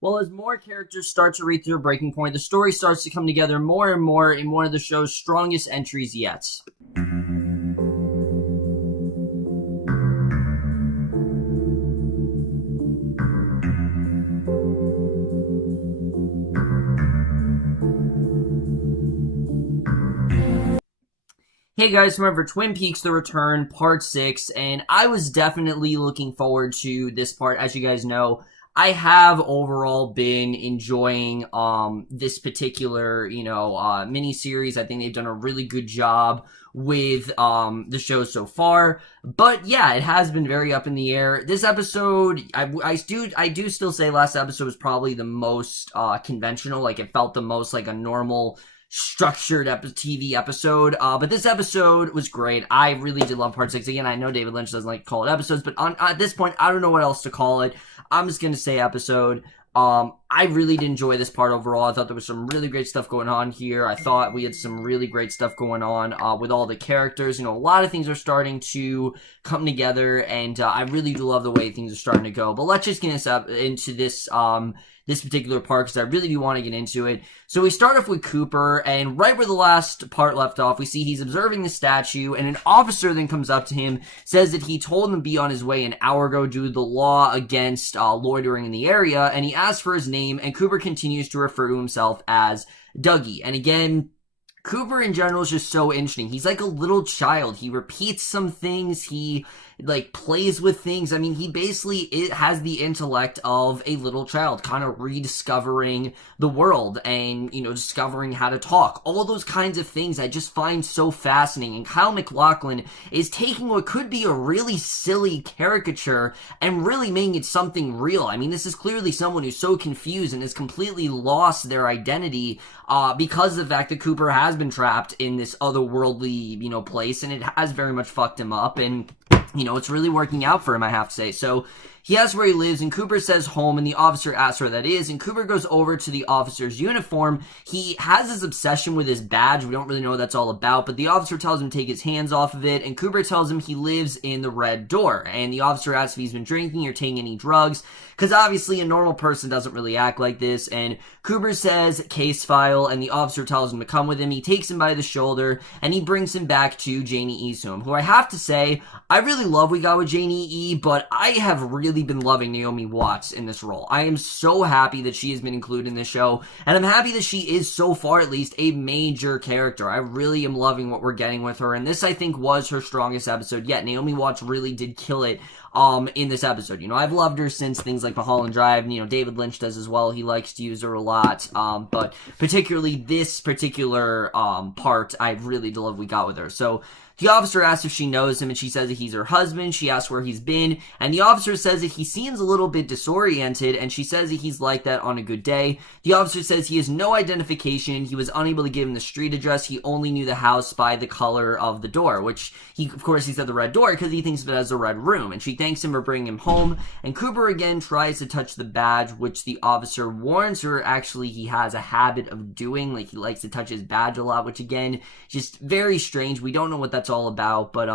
Well, as more characters start to reach their breaking point, the story starts to come together more and more in one of the show's strongest entries yet. Hey guys, remember Twin Peaks The Return, Part 6, and I was definitely looking forward to this part. As you guys know, I have overall been enjoying this particular, mini series. I think they've done a really good job with the show so far. But yeah, it has been very up in the air. This episode, I do still say last episode was probably the most conventional. Like, it felt the most like a normal structured TV episode. But this episode was great. I really did love part 6. Again, I know David Lynch doesn't like to call it episodes, but at this point, I don't know what else to call it. I'm just going to say episode. I really did enjoy this part overall. I thought there was some really great stuff going on here. I thought we had some really great stuff going on with all the characters. A lot of things are starting to come together, and I really do love the way things are starting to go. But let's just get into this particular part, because I really do want to get into it. So we start off with Cooper, and right where the last part left off, we see he's observing the statue, and an officer then comes up to him, says that he told him to be on his way an hour ago due to the law against loitering in the area, and he asks for his name, and Cooper continues to refer to himself as Dougie. And again, Cooper in general is just so interesting. He's like a little child. He repeats some things. He plays with things. I mean, he basically has the intellect of a little child, kind of rediscovering the world and, discovering how to talk. All those kinds of things I just find so fascinating. And Kyle MacLachlan is taking what could be a really silly caricature and really making it something real. I mean, this is clearly someone who's so confused and has completely lost their identity because of the fact that Cooper has been trapped in this otherworldly, place, and it has very much fucked him up. And it's really working out for him, I have to say. So he asks where he lives, and Cooper says home, and the officer asks where that is, and Cooper goes over to the officer's uniform. He has this obsession with his badge. We don't really know what that's all about, but the officer tells him to take his hands off of it, and Cooper tells him he lives in the Red Door, and the officer asks if he's been drinking or taking any drugs, because obviously a normal person doesn't really act like this. And Cooper says case file, and the officer tells him to come with him. He takes him by the shoulder, and he brings him back to Janie Eastholm, who I have to say, I really love we got with Janie E, but I have really been loving Naomi Watts in this role. I am so happy that she has been included in this show, and I'm happy that she is, so far at least, a major character. I really am loving what we're getting with her, and this, I think, was her strongest episode yet. Naomi Watts really did kill it in this episode. I've loved her since things like Mulholland Drive. David Lynch does as well. He likes to use her a lot. But particularly this particular part, I really love we got with her. So the officer asks if she knows him, and she says that he's her husband. She asks where he's been, and the officer says that he seems a little bit disoriented, and she says that he's like that on a good day. The officer says he has no identification. He was unable to give him the street address. He only knew the house by the color of the door, which he said the red door because he thinks of it as a red room. And she thanks him for bringing him home, and Cooper again tries to touch the badge, which the officer warns her actually he has a habit of doing. Like, he likes to touch his badge a lot, which again, just very strange. We don't know what that's all about, but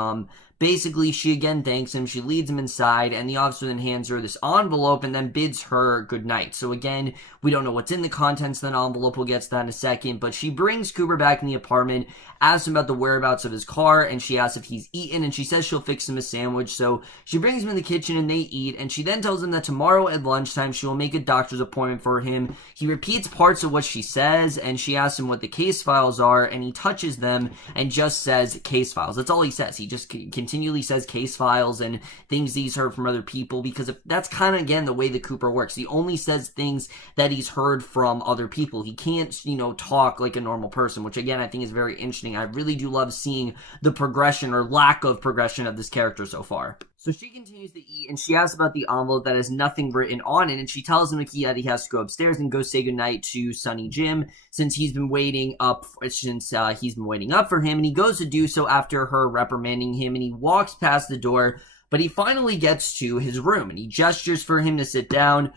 basically she again thanks him. She leads him inside, and the officer then hands her this envelope and then bids her good night. So again, we don't know what's in the contents of that envelope. We'll get to that in a second, but she brings Cooper back in the apartment, asks him about the whereabouts of his car, and she asks if he's eaten, and she says she'll fix him a sandwich. So she brings him in the kitchen and they eat, and she then tells him that tomorrow at lunchtime she will make a doctor's appointment for him. He repeats parts of what she says, and she asks him what the case files are, and he touches them and just says case files. That's all he says. He just continually says case files and things he's heard from other people, because that's kind of, again, the way that Cooper works. He only says things that he's heard from other people. He can't, talk like a normal person, which again, I think is very interesting. I really do love seeing the progression or lack of progression of this character so far. So she continues to eat, and she asks about the envelope that has nothing written on it, and she tells him that he has to go upstairs and go say goodnight to Sonny Jim, since he's been waiting up for him, and he goes to do so after her reprimanding him, and he walks past the door, but he finally gets to his room, and he gestures for him to sit down.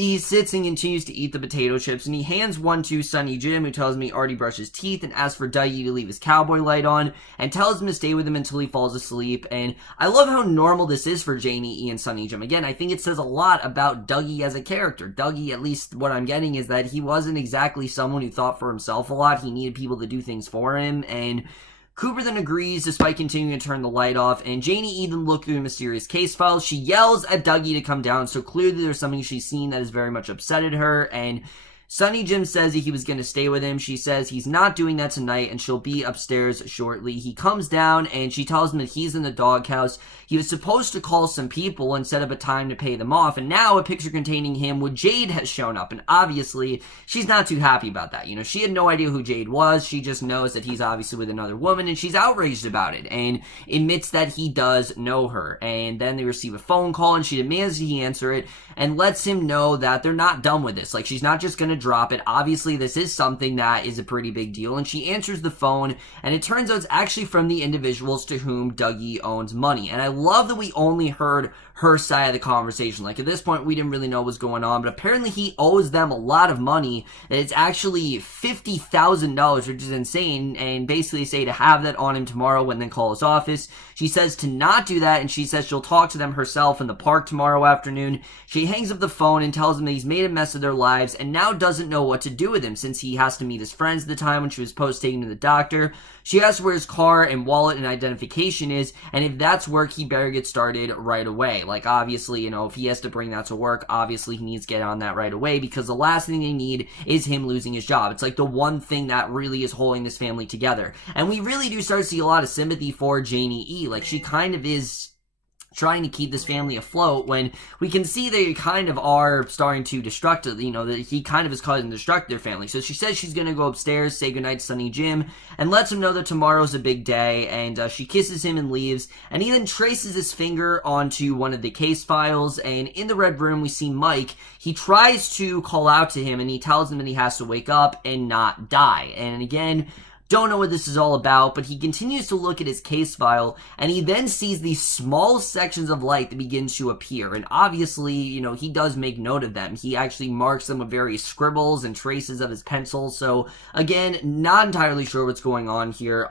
He sits and continues to eat the potato chips, and he hands one to Sonny Jim, who tells him he already brushed his teeth, and asks for Dougie to leave his cowboy light on, and tells him to stay with him until he falls asleep. And I love how normal this is for Janie E and Sonny Jim. Again, I think it says a lot about Dougie as a character. Dougie, at least what I'm getting, is that he wasn't exactly someone who thought for himself a lot. He needed people to do things for him, and Cooper then agrees despite continuing to turn the light off, and Janie even looks through the mysterious case files. She yells at Dougie to come down, so clearly there's something she's seen that has very much upsetted her, and Sonny Jim says that he was going to stay with him. She says he's not doing that tonight, and she'll be upstairs shortly. He comes down, and she tells him that he's in the doghouse. He was supposed to call some people and set up a time to pay them off, and now a picture containing him with Jade has shown up, and obviously, she's not too happy about that. You know, she had no idea who Jade was. She just knows that he's obviously with another woman, and she's outraged about it, and admits that he does know her. And then they receive a phone call, and she demands that he answer it, and lets him know that they're not done with this. Like, she's not just gonna drop it. Obviously, this is something that is a pretty big deal, and she answers the phone, and it turns out it's actually from the individuals to whom Dougie owns money. And I love that we only heard her side of the conversation. Like, at this point, we didn't really know what was going on, but apparently he owes them a lot of money, and it's actually $50,000, which is insane, and basically say to have that on him tomorrow and then call his office. She says to not do that, and she says she'll talk to them herself in the park tomorrow afternoon. She hangs up the phone and tells him that he's made a mess of their lives, and now doesn't know what to do with him, since he has to meet his friends at the time when she was supposed to take him to the doctor. She asks where his car and wallet and identification is, and if that's work, he better get started right away. Like, obviously, you know, if he has to bring that to work, obviously he needs to get on that right away, because the last thing they need is him losing his job. It's like the one thing that really is holding this family together. And we really do start to see a lot of sympathy for Janie E. Like, she kind of is trying to keep this family afloat when we can see they kind of are starting to destruct, you know, that he kind of is causing to destruct their family. So she says she's going to go upstairs, say goodnight to Sonny Jim, and lets him know that tomorrow's a big day, and she kisses him and leaves, and he then traces his finger onto one of the case files, and in the red room we see Mike. He tries to call out to him, and he tells him that he has to wake up and not die. And again, don't know what this is all about, but he continues to look at his case file, and he then sees these small sections of light that begin to appear, and obviously, you know, he does make note of them. He actually marks them with various scribbles and traces of his pencil, so again, not entirely sure what's going on here.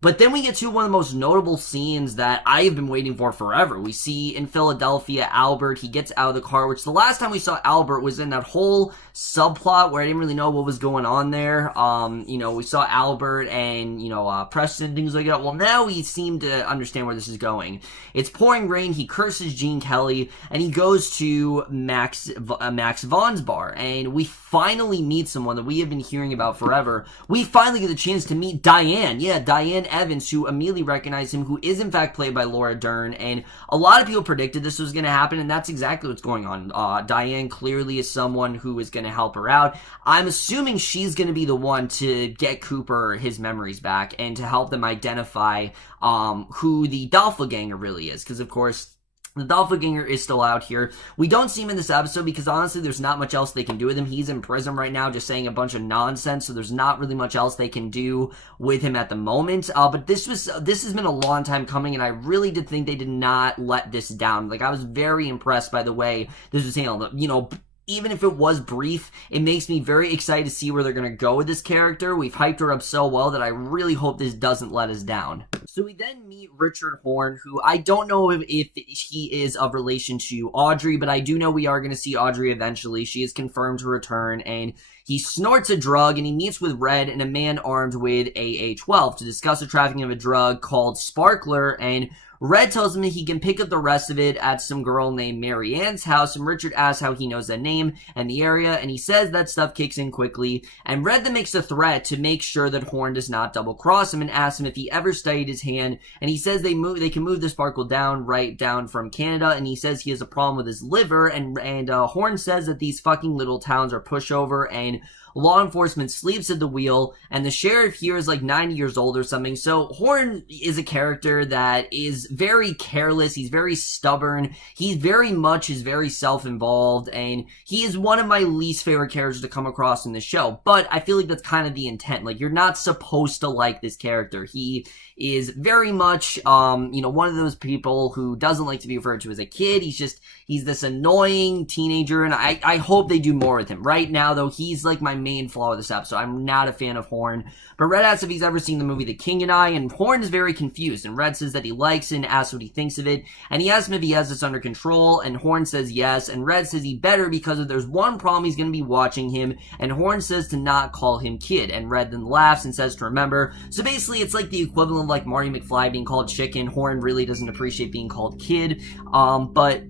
But then we get to one of the most notable scenes that I have been waiting for forever. We see in Philadelphia, Albert, he gets out of the car, which the last time we saw Albert was in that whole subplot where I didn't really know what was going on there. You know, we saw Albert and, you know, Preston, things like that. Well, now we seem to understand where this is going. It's pouring rain, he curses Gene Kelly, and he goes to Max Vaughn's bar, and we finally meet someone that we have been hearing about forever. We finally get the chance to meet Diane. Yeah, Diane Evans, who immediately recognized him, who is in fact played by Laura Dern, and a lot of people predicted this was going to happen, and that's exactly what's going on. Diane clearly is someone who is going to help her out. I'm assuming she's going to be the one to get Cooper his memories back, and to help them identify who the doppelganger really is, because of course, the doppelganger is still out here. We don't see him in this episode because honestly there's not much else they can do with him. He's in prison right now just saying a bunch of nonsense, so there's not really much else they can do with him at the moment. But this has been a long time coming, and I really did think they did not let this down. Like, I was very impressed by the way this was handled. You know, even if it was brief, it makes me very excited to see where they're going to go with this character. We've hyped her up so well that I really hope this doesn't let us down. So we then meet Richard Horn, who I don't know if he is of relation to Audrey, but I do know we are going to see Audrey eventually. She is confirmed to return, and he snorts a drug, and he meets with Red and a man armed with AA-12 to discuss the trafficking of a drug called Sparkler, and Red tells him that he can pick up the rest of it at some girl named Mary Ann's house, and Richard asks how he knows that name and the area, and he says that stuff kicks in quickly, and Red then makes a threat to make sure that Horn does not double-cross him, and asks him if he ever studied his hand, and he says they can move the Sparkle right down from Canada, and he says he has a problem with his liver, and Horn says that these fucking little towns are pushover, and law enforcement sleeps at the wheel, and the sheriff here is like 90 years old or something. So Horn is a character that is very careless, he's very stubborn, he very much is very self-involved, and he is one of my least favorite characters to come across in the show. But I feel like that's kind of the intent. Like, you're not supposed to like this character. He is very much, one of those people who doesn't like to be referred to as a kid. He's this annoying teenager, and I hope they do more with him. Right now, though, he's like my main flaw of this episode. I'm not a fan of Horn. But Red asks if he's ever seen the movie The King and I, and Horn is very confused, and Red says that he likes it and asks what he thinks of it, and he asks him if he has this under control, and Horn says yes, and Red says he better because if there's one problem, he's going to be watching him, and Horn says to not call him kid, and Red then laughs and says to remember. So basically, it's like the equivalent of like Marty McFly being called chicken. Horn really doesn't appreciate being called kid, but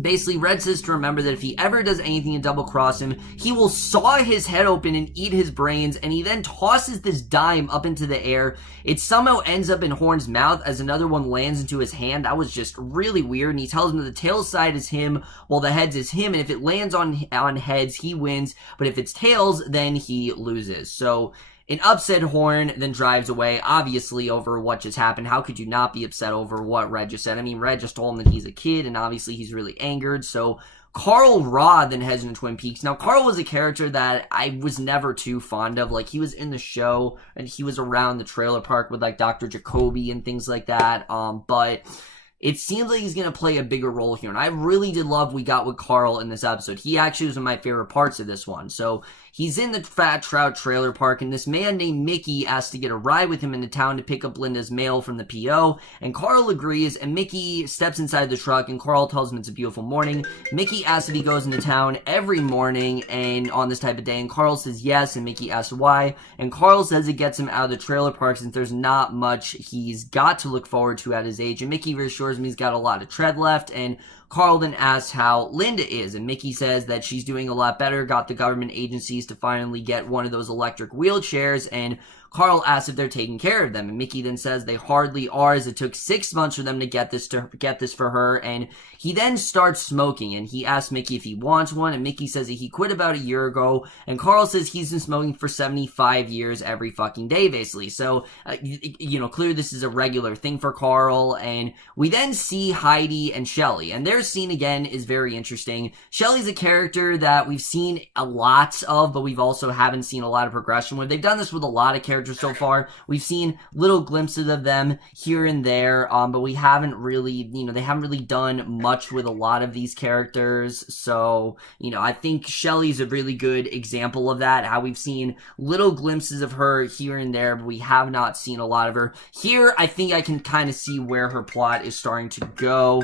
basically, Red says to remember that if he ever does anything to double-cross him, he will saw his head open and eat his brains, and he then tosses this dime up into the air. It somehow ends up in Horn's mouth as another one lands into his hand. That was just really weird, and he tells him that the tails side is him, while the heads is him, and if it lands on heads, he wins, but if it's tails, then he loses. So an upset Horn then drives away, obviously, over what just happened. How could you not be upset over what Red just said? I mean, Red just told him that he's a kid, and obviously he's really angered. So Carl Rod then heads into Twin Peaks. Now, Carl was a character that I was never too fond of. Like, he was in the show, and he was around the trailer park with, like, Dr. Jacoby and things like that. But it seems like he's going to play a bigger role here, and I really did love we got with Carl in this episode. He actually was one of my favorite parts of this one. So he's in the Fat Trout trailer park, and this man named Mickey asks to get a ride with him into town to pick up Linda's mail from the P.O., and Carl agrees, and Mickey steps inside the truck, and Carl tells him it's a beautiful morning. Mickey asks if he goes into town every morning and on this type of day, and Carl says yes, and Mickey asks why, and Carl says it gets him out of the trailer park since there's not much he's got to look forward to at his age, and Mickey reassures him he's got a lot of tread left, and Carl then asks how Linda is, and Mickey says that she's doing a lot better, got the government agencies to finally get one of those electric wheelchairs, and Carl asks if they're taking care of them, and Mickey then says they hardly are, as it took 6 months for them to get this for her, and he then starts smoking, and he asks Mickey if he wants one, and Mickey says that he quit about a year ago, and Carl says he's been smoking for 75 years every fucking day, basically. So, clearly this is a regular thing for Carl, and we then see Heidi and Shelly, and their scene again is very interesting. Shelly's a character that we've seen a lot of, but we've also haven't seen a lot of progression with. They've done this with a lot of characters so far. We've seen little glimpses of them here and there, but we haven't really, they haven't really done much with a lot of these characters. So, I think Shelly's a really good example of that, how we've seen little glimpses of her here and there, but we have not seen a lot of her. Here, I think I can kind of see where her plot is starting to go.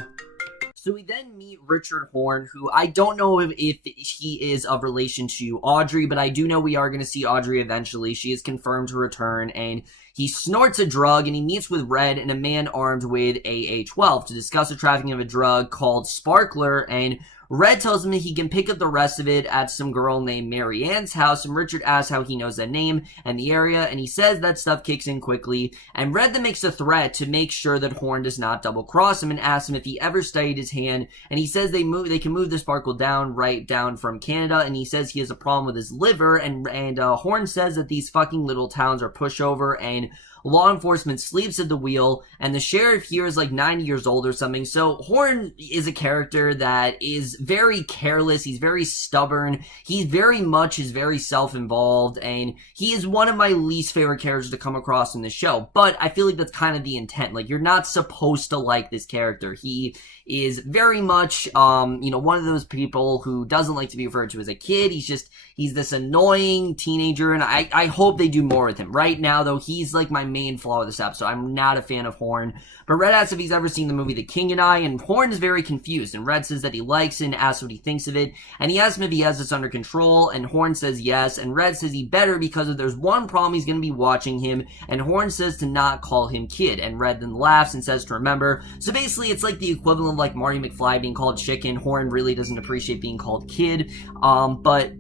So we then meet Richard Horn, who I don't know if he is of relation to Audrey, but I do know we are going to see Audrey eventually. She is confirmed to return, and he snorts a drug, and he meets with Red and a man armed with AA-12 to discuss the trafficking of a drug called Sparkler, and Red tells him that he can pick up the rest of it at some girl named Mary Ann's house, and Richard asks how he knows that name and the area, and he says that stuff kicks in quickly, and Red then makes a threat to make sure that Horn does not double-cross him and asks him if he ever studied his hand, and he says they can move the Sparkle right down from Canada, and he says he has a problem with his liver, and Horn says that these fucking little towns are pushover, and law enforcement sleeps at the wheel, and the sheriff here is like 90 years old or something. So Horn is a character that is very careless, he's very stubborn, he very much is very self-involved, and he is one of my least favorite characters to come across in the show. But I feel like that's kind of the intent. Like, you're not supposed to like this character. He is very much, one of those people who doesn't like to be referred to as a kid. He's this annoying teenager, and I hope they do more with him. Right now, though, he's like my main flaw of this episode. I'm not a fan of Horn. But Red asks if he's ever seen the movie The King and I, and Horn is very confused, and Red says that he likes it and asks what he thinks of it, and he asks him if he has this under control, and Horn says yes, and Red says he better because if there's one problem, he's going to be watching him, and Horn says to not call him kid, and Red then laughs and says to remember. So basically, it's like the equivalent of like Marty McFly being called chicken. Horn really doesn't appreciate being called kid, but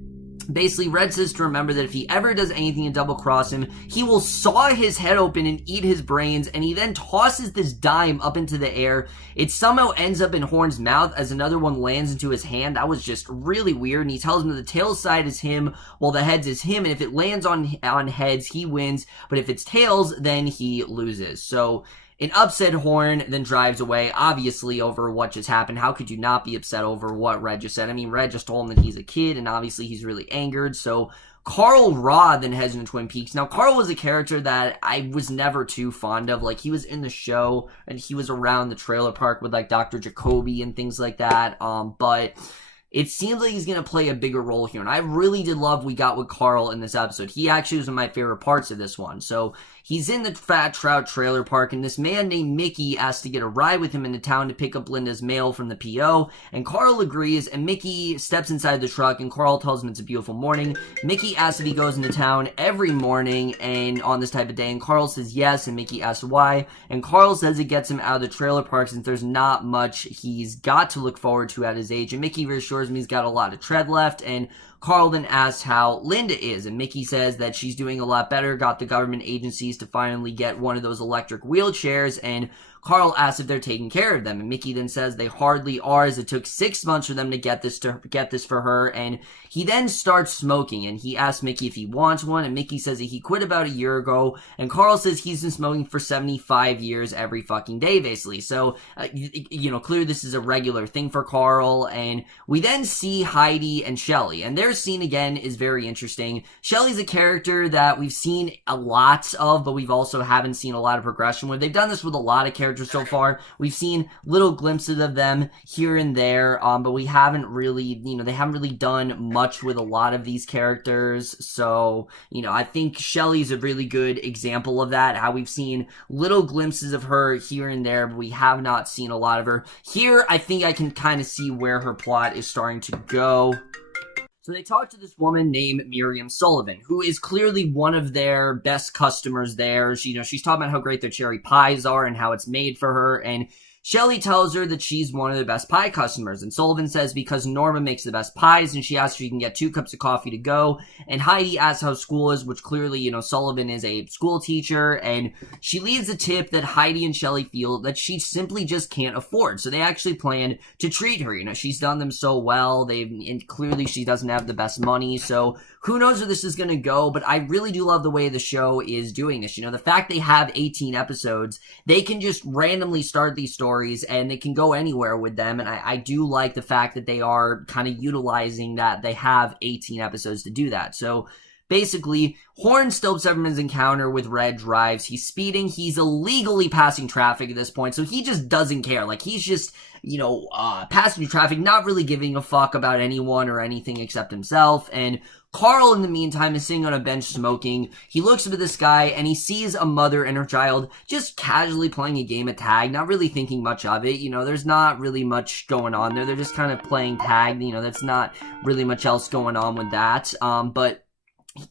basically, Red says to remember that if he ever does anything to double-cross him, he will saw his head open and eat his brains, and he then tosses this dime up into the air. It somehow ends up in Horn's mouth as another one lands into his hand. That was just really weird, and he tells him that the tails side is him, while the heads is him, and if it lands on heads, he wins, but if it's tails, then he loses. So An upset Horn then drives away, obviously, over what just happened. How could you not be upset over what Red just said? I mean, Red just told him that he's a kid, and obviously he's really angered, so Carl Rod then heads into Twin Peaks. Now, Carl was a character that I was never too fond of. Like, he was in the show, and he was around the trailer park with, like, Dr. Jacoby and things like that, but it seems like he's going to play a bigger role here, and I really did love we got with Carl in this episode. He actually was one of my favorite parts of this one. So he's in the Fat Trout trailer park, and this man named Mickey asks to get a ride with him into town to pick up Linda's mail from the PO, and Carl agrees, and Mickey steps inside the truck, and Carl tells him it's a beautiful morning. Mickey asks if he goes into town every morning and on this type of day, and Carl says yes, and Mickey asks why, and Carl says it gets him out of the trailer park since there's not much he's got to look forward to at his age, and Mickey reassures him he's got a lot of tread left, and Carl then asks how Linda is, and Mickey says that she's doing a lot better, got the government agencies to finally get one of those electric wheelchairs, and Carl asks if they're taking care of them, and Mickey then says they hardly are, as it took 6 months for them to get this for her, and he then starts smoking, and he asks Mickey if he wants one, and Mickey says that he quit about a year ago, and Carl says he's been smoking for 75 years every fucking day, basically. So, clearly this is a regular thing for Carl, and we then see Heidi and Shelly, and their scene, again, is very interesting. Shelly's a character that we've seen a lot of, but we've also haven't seen a lot of progression with. They've done this with a lot of characters so far. We've seen little glimpses of them here and there, but we haven't really, they haven't really done much with a lot of these characters. So, I think Shelly's a really good example of that, how we've seen little glimpses of her here and there, but we have not seen a lot of her. Here, I think I can kind of see where her plot is starting to go. So they talk to this woman named Miriam Sullivan, who is clearly one of their best customers there. She's talking about how great their cherry pies are and how it's made for her, and Shelly tells her that she's one of the best pie customers, and Sullivan says because Norma makes the best pies, and she asks if she can get 2 cups of coffee to go, and Heidi asks how school is, which clearly, Sullivan is a school teacher, and she leaves a tip that Heidi and Shelly feel that she simply just can't afford, so they actually plan to treat her. She's done them so well, and clearly she doesn't have the best money, so who knows where this is going to go, but I really do love the way the show is doing this. The fact they have 18 episodes, they can just randomly start these stories, and they can go anywhere with them, and I do like the fact that they are kind of utilizing that they have 18 episodes to do that. So basically, Horn Stilps everyone's encounter with Red drives. He's speeding. He's illegally passing traffic at this point, so he just doesn't care. Like, he's just, passing through traffic, not really giving a fuck about anyone or anything except himself, and Carl, in the meantime, is sitting on a bench smoking. He looks up at the sky, and he sees a mother and her child just casually playing a game of tag, not really thinking much of it. There's not really much going on there. They're just kind of playing tag. That's not really much else going on with that. But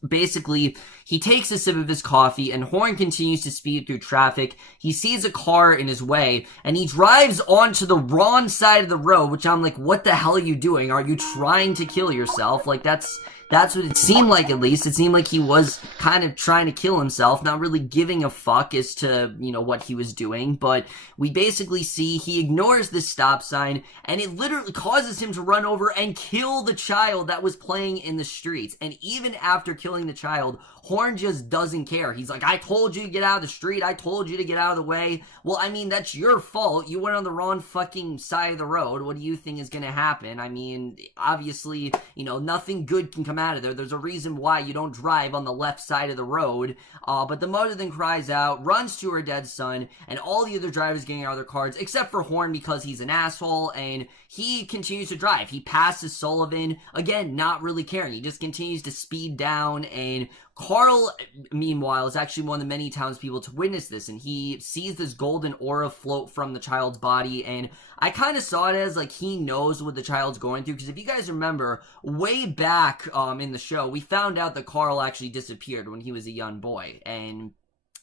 basically, he takes a sip of his coffee, and Horn continues to speed through traffic. He sees a car in his way, and he drives onto the wrong side of the road, which I'm like, what the hell are you doing? Are you trying to kill yourself? Like, that's what it seemed like, at least. It seemed like he was kind of trying to kill himself, not really giving a fuck as to, what he was doing. But we basically see he ignores this stop sign, and it literally causes him to run over and kill the child that was playing in the streets. And even after killing the child, Horn just doesn't care. He's like, I told you to get out of the street. I told you to get out of the way. Well, I mean, that's your fault. You went on the wrong fucking side of the road. What do you think is going to happen? I mean, obviously, nothing good can come out of there. There's a reason why you don't drive on the left side of the road. But the mother then cries out, runs to her dead son, and all the other drivers getting out of their cars, except for Horn because he's an asshole, and he continues to drive. He passes Sullivan, again, not really caring. He just continues to speed down, and Carl, meanwhile, is actually one of the many townspeople to witness this, and he sees this golden aura float from the child's body, and I kind of saw it as, like, he knows what the child's going through, because if you guys remember, way back in the show, we found out that Carl actually disappeared when he was a young boy, and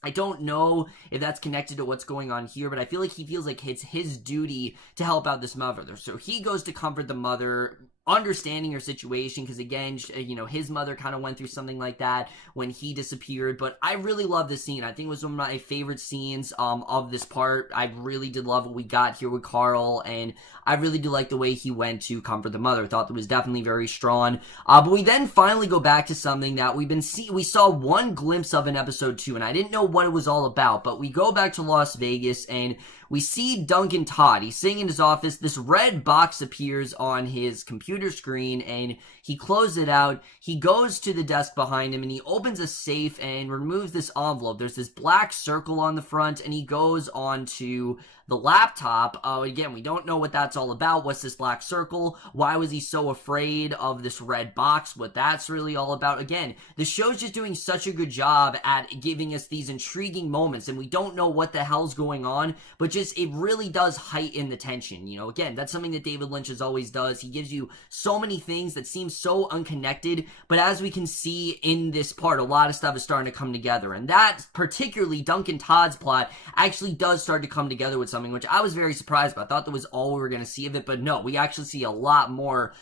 I don't know if that's connected to what's going on here, but I feel like he feels like it's his duty to help out this mother. So he goes to comfort the mother understanding her situation, because again, you know, his mother kind of went through something like that when he disappeared. But I really love this scene. I think it was one of my favorite scenes of this part. I really did love what we got here with Carl, and I really do like the way he went to comfort the mother. I thought that was definitely very strong. But we then finally go back to something that we saw one glimpse of in episode 2, and I didn't know what it was all about. But we go back to Las Vegas, and we see Duncan Todd. He's sitting in his office. This red box appears on his computer screen, and he closes it out. He goes to the desk behind him, and he opens a safe and removes this envelope. There's this black circle on the front, and he goes on to the laptop. Again, we don't know what that's all about. What's this black circle? Why was he so afraid of this red box? What that's really all about? Again, the show's just doing such a good job at giving us these intriguing moments, and we don't know what the hell's going on, but just it really does heighten the tension. You know, again, that's something that David Lynch always does. He gives you so many things that seem so unconnected, but as we can see in this part, a lot of stuff is starting to come together, and that, particularly Duncan Todd's plot, actually does start to come together with something, which I was very surprised about. I thought that was all we were going to see of it, but no, we actually see a lot more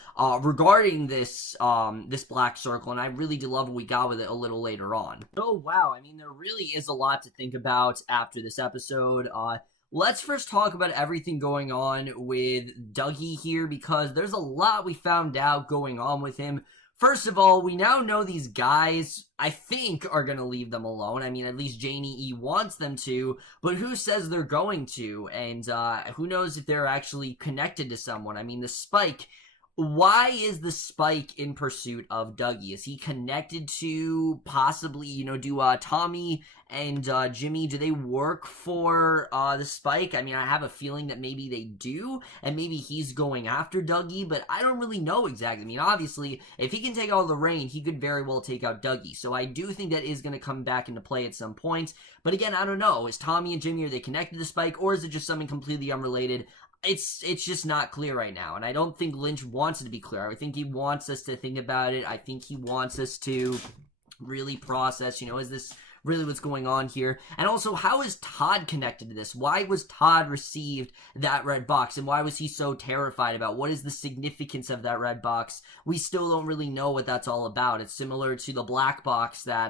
regarding this this black circle, and I really do love what we got with it a little later on. Oh wow, I mean, there really is a lot to think about after this episode. Let's first talk about everything going on with Dougie here, because there's a lot we found out going on with him. First of all, we now know these guys, I think, are going to leave them alone. I mean, at least Janie E wants them to, but who says they're going to? And who knows if they're actually connected to someone? I mean, the Spike... Why is the Spike in pursuit of Dougie? Is he connected to possibly, you know, do Tommy and Jimmy, do they work for the Spike? I mean, I have a feeling that maybe they do, and maybe he's going after Dougie, but I don't really know exactly. I mean, obviously, if he can take all the rain, he could very well take out Dougie. So I do think that is going to come back into play at some point. But again, I don't know. Is Tommy and Jimmy, are they connected to Spike, or is it just something completely unrelated? It's just not clear right now, and I don't think Lynch wants it to be clear. I think he wants us to think about it. I think he wants us to really process, you know, is this really what's going on here? And also, how is Todd connected to this? Why was Todd received that red box, and why was he so terrified about? What is the significance of that red box? We still don't really know what that's all about. It's similar to the black box that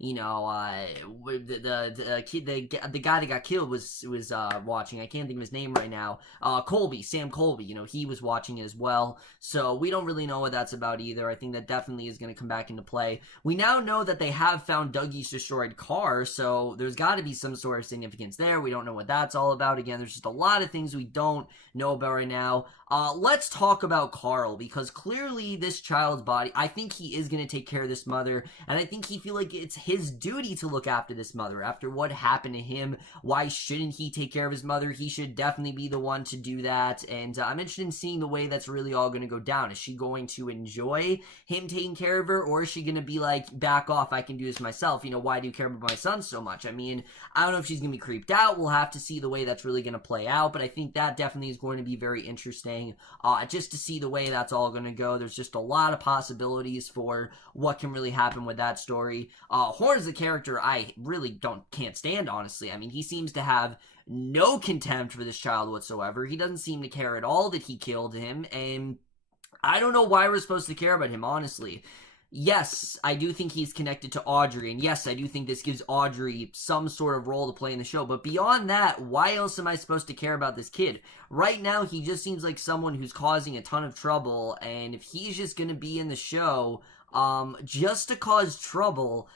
you know, the guy that got killed was watching. I can't think of his name right now. Sam Colby, you know, he was watching it as well. So we don't really know what that's about either. I think that definitely is going to come back into play. We now know that they have found Dougie's destroyed car, so there's got to be some sort of significance there. We don't know what that's all about. Again, there's just a lot of things we don't know about right now. Let's talk about Carl, because clearly this child's body, I think he is going to take care of this mother, and I think he feels like it's his duty to look after this mother after what happened to him. Why shouldn't he take care of his mother? He should definitely be the one to do that, and I'm interested in seeing the way that's really all going to go down. Is she going to enjoy him taking care of her, or is she going to be like, back off, I can do this myself, you know, why do you care about my son so much? I mean, I don't know if she's going to be creeped out. We'll have to see the way that's really going to play out, but I think that definitely is going to be very interesting, just to see the way that's all going to go. There's just a lot of possibilities for what can really happen with that story. Horn is a character I really can't stand, honestly. I mean, he seems to have no contempt for this child whatsoever. He doesn't seem to care at all that he killed him, and I don't know why we're supposed to care about him, honestly. Yes, I do think he's connected to Audrey, and yes, I do think this gives Audrey some sort of role to play in the show, but beyond that, why else am I supposed to care about this kid? Right now, he just seems like someone who's causing a ton of trouble, and if he's just gonna be in the show, just to cause trouble,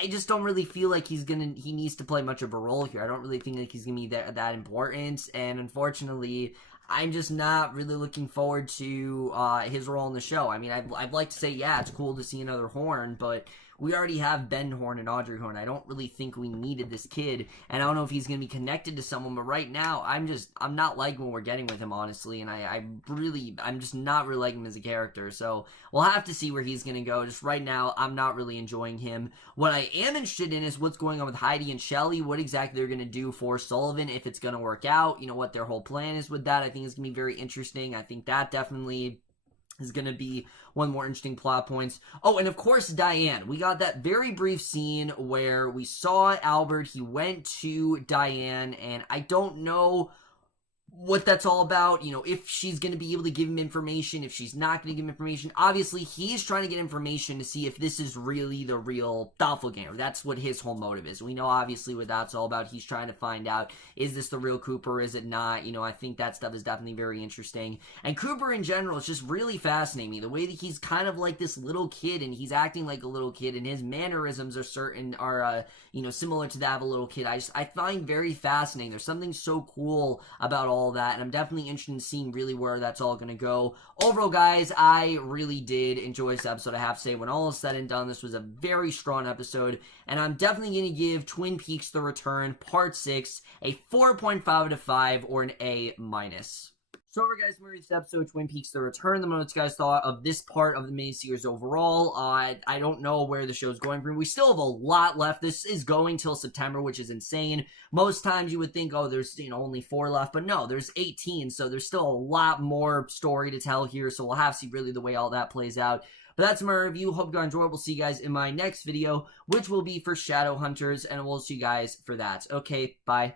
I just don't really feel like he needs to play much of a role here. I don't really think like he's gonna be that important, and unfortunately, I'm just not really looking forward to his role in the show. I mean, I'd like to say, yeah, it's cool to see another Horn, but we already have Ben Horn and Audrey Horn. I don't really think we needed this kid, and I don't know if he's going to be connected to someone, but right now, I'm not liking what we're getting with him, honestly, and I'm just not really liking him as a character, so we'll have to see where he's going to go. Just right now, I'm not really enjoying him. What I am interested in is what's going on with Heidi and Shelly, what exactly they're going to do for Sullivan, if it's going to work out, you know, what their whole plan is with that. I think it's going to be very interesting. I think that definitely is going to be one more interesting plot points. Oh, and of course, Diane. We got that very brief scene where we saw Albert. He went to Diane, and I don't know what that's all about, you know, if she's going to be able to give him information, if she's not going to give him information. Obviously, he's trying to get information to see if this is really the real doppelganger. That's what his whole motive is. We know, obviously, what that's all about. He's trying to find out, is this the real Cooper, is it not? You know, I think that stuff is definitely very interesting. And Cooper, in general, is just really fascinating me. The way that he's kind of like this little kid, and he's acting like a little kid, and his mannerisms are you know, similar to that of a little kid. I find very fascinating. There's something so cool about all that, and I'm definitely interested in seeing really where that's all going to go. Overall, guys, I really did enjoy this episode. I have to say, when all is said and done, this was a very strong episode, and I'm definitely going to give Twin Peaks The Return Part 6 a 4.5 out of 5 or an A-. So over, guys, we reached episode Twin Peaks The Return. Let me know what you guys thought of this part of the miniseries overall. I don't know where the show's going from. We still have a lot left. This is going till September, which is insane. Most times you would think, oh, there's, you know, only 4 left, but no, there's 18, so there's still a lot more story to tell here, so we'll have to see really the way all that plays out. But that's my review. Hope you guys enjoyed. We'll see you guys in my next video, which will be for Shadowhunters, and we'll see you guys for that. Okay, bye.